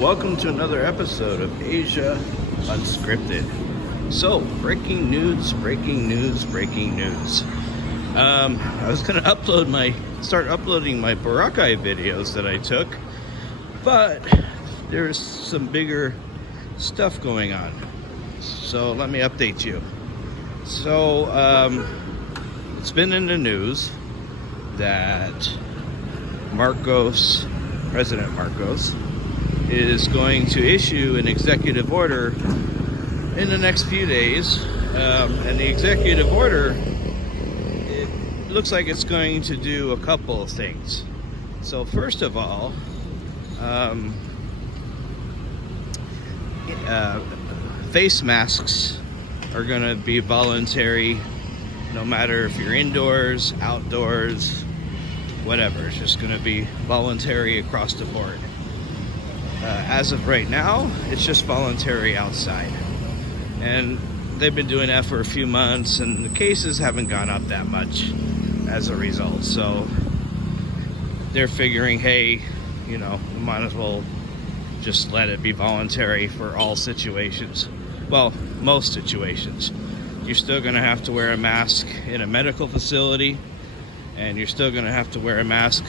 Welcome to another episode of Asia Unscripted. So, breaking news. I was going to start uploading my Boracay videos that I took, but there's some bigger stuff going on. So, let me update you. So, it's been in the news that President Marcos, is going to issue an executive order in the next few days. And the executive order, it looks like it's going to do a couple of things. So first of all, face masks are going to be voluntary, no matter if you're indoors, outdoors, whatever. It's just going to be voluntary across the board. As of right now, it's just voluntary outside. And they've been doing that for a few months, and the cases haven't gone up that much as a result. So they're figuring, hey, we might as well just let it be voluntary for all situations. Well, most situations. You're still going to have to wear a mask in a medical facility, and you're still going to have to wear a mask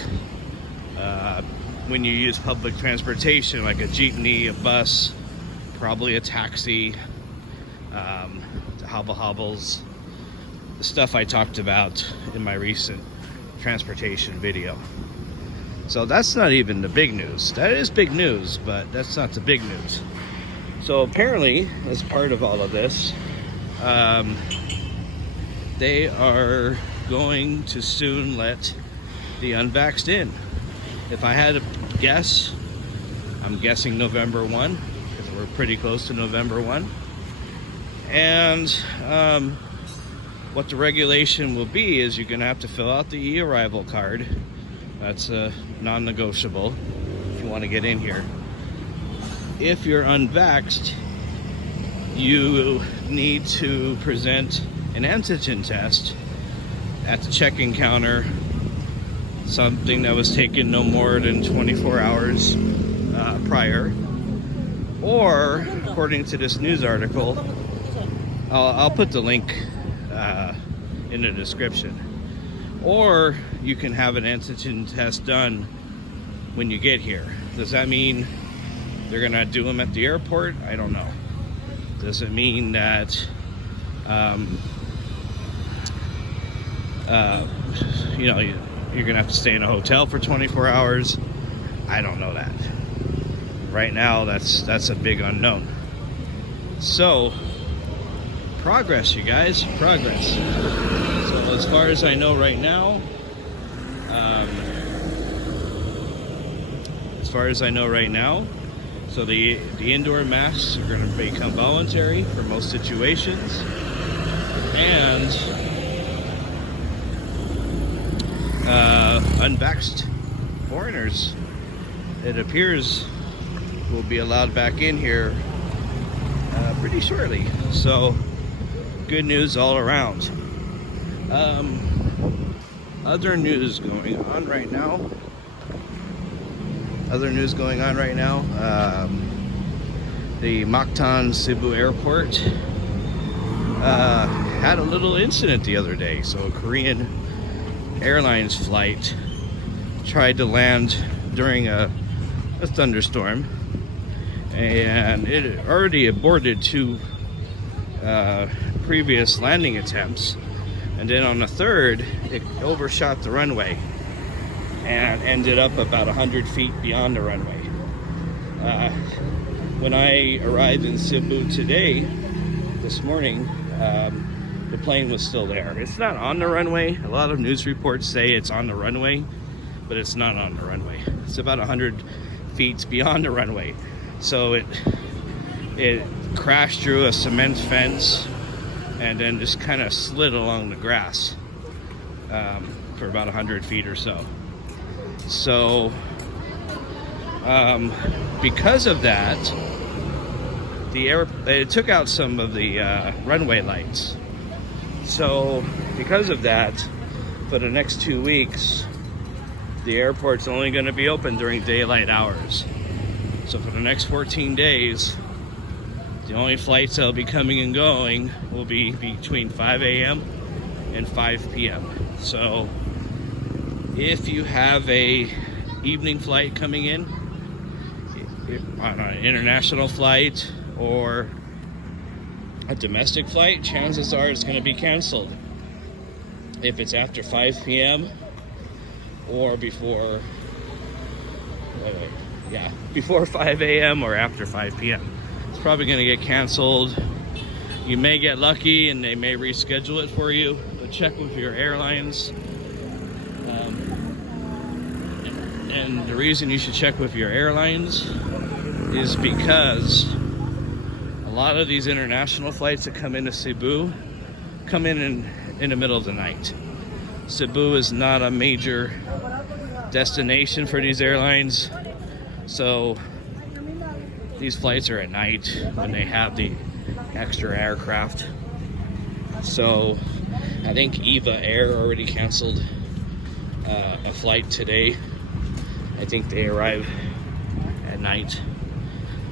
when you use public transportation, like a jeepney, a bus, probably a taxi, the hobbles, the stuff I talked about in my recent transportation video. So that's not even the big news. That is big news, but that's not the big news. So apparently, as part of all of this, they are going to soon let the unvaxxed in. If I had to guess, I'm guessing November 1, because we're pretty close to November 1. And what the regulation will be is you're going to have to fill out the e-arrival card. That's non-negotiable if you want to get in here. If you're unvaxxed, you need to present an antigen test at the check-in counter, something that was taken no more than 24 hours prior, or according to this news article, I'll put the link in the description, or you can have an antigen test done when you get here. Does that mean they're gonna do them at the airport? I don't know. Does it mean that you're gonna have to stay in a hotel for 24 hours? I don't know that. Right now, that's a big unknown. So, progress, you guys, progress. So as far as I know right now, so the indoor masks are gonna become voluntary for most situations, and unvaxxed foreigners, it appears, will be allowed back in here pretty shortly. So good news all around. Other news going on right now. The Mactan Cebu Airport had a little incident the other day. So a Korean Airlines flight tried to land during a thunderstorm, and it already aborted two previous landing attempts, and then on the third it overshot the runway and ended up about 100 feet beyond the runway. When I arrived in Cebu this morning, the plane was still there. It's not on the runway. A lot of news reports say it's on the runway, but it's not on the runway. It's about 100 feet beyond the runway. So it crashed through a cement fence and then just kind of slid along the grass for about 100 feet or so. So because of that, it took out some of the runway lights. So because of that, for the next 2 weeks, the airport's only going to be open during daylight hours. So for the next 14 days, the only flights that'll be coming and going will be between 5 a.m. and 5 p.m. So if you have a evening flight coming in on an international flight or a domestic flight, chances are it's going to be canceled if it's after 5 p.m. or before before 5 a.m. or after 5 p.m. It's probably going to get canceled. You may get lucky and they may reschedule it for you, but check with your airlines. And the reason you should check with your airlines is because a lot of these international flights that come into Cebu come in the middle of the night. Cebu is not a major destination for these airlines, so these flights are at night when they have the extra aircraft. So I think Eva Air already canceled a flight today. I think they arrive at night.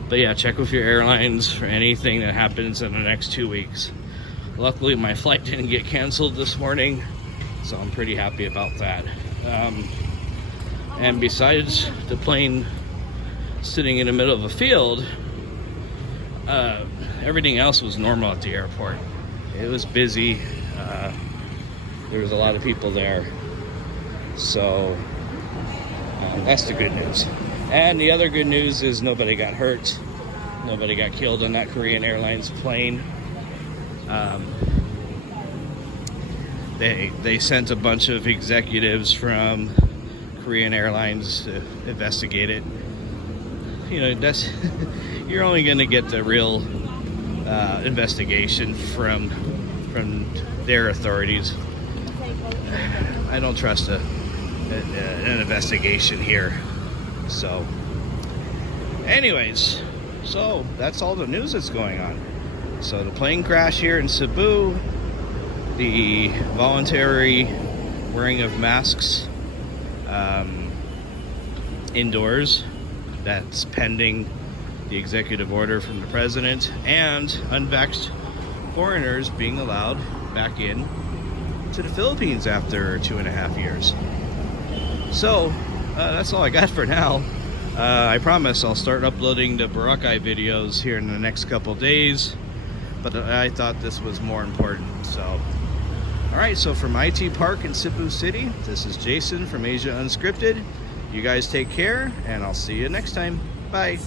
But yeah, check with your airlines for anything that happens in the next 2 weeks. Luckily, my flight didn't get canceled this morning, so I'm pretty happy about that. And besides the plane sitting in the middle of a field, everything else was normal at the airport. It was busy. There was a lot of people there. So that's the good news. And the other good news is nobody got hurt. Nobody got killed on that Korean Airlines plane. They sent a bunch of executives from Korean Airlines to investigate it. You know, that's you're only going to get the real investigation from their authorities. I don't trust an investigation here. So anyways, so that's all the news that's going on. So the plane crash here in Cebu, the voluntary wearing of masks indoors, that's pending the executive order from the president, and unvaxxed foreigners being allowed back in to the Philippines after 2.5 years. So that's all I got for now. I promise I'll start uploading the Boracay videos here in the next couple days, but I thought this was more important. So alright, so from IT Park in Cebu City, this is Jason from Asia Unscripted. You guys take care, and I'll see you next time. Bye.